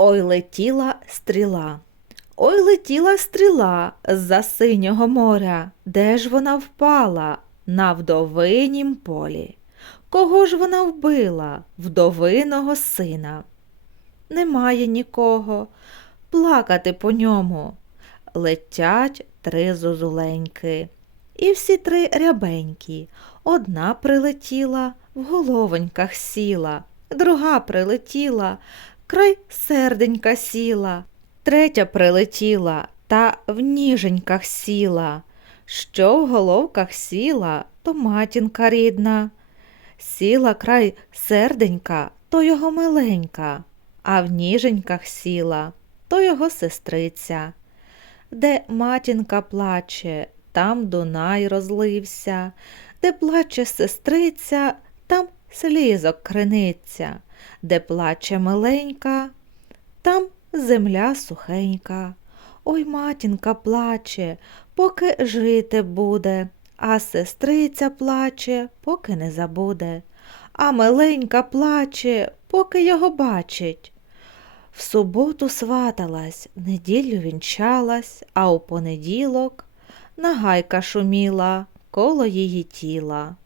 Ой летіла стріла. Ой летіла стріла з-за синього моря. Де ж вона впала? На вдовинім полі. Кого ж вона вбила? Вдовиного сина. Немає нікого. Плакати по ньому. Летять три зозуленьки. І всі три рябенькі. Одна прилетіла, в головоньках сіла, друга прилетіла, край серденька сіла, третя прилетіла та в ніженьках сіла. Що в головках сіла, то матінка рідна. Сіла край серденька, то його миленька, а в ніженьках сіла, то його сестриця. Де матінка плаче, там Дунай розлився, де плаче сестриця, там слізок криниця, де плаче миленька, там земля сухенька. Ой, матінка плаче, поки жити буде, а сестриця плаче, поки не забуде, а миленька плаче, поки його бачить. В суботу сваталась, неділю вінчалась, а у понеділок нагайка шуміла коло її тіла.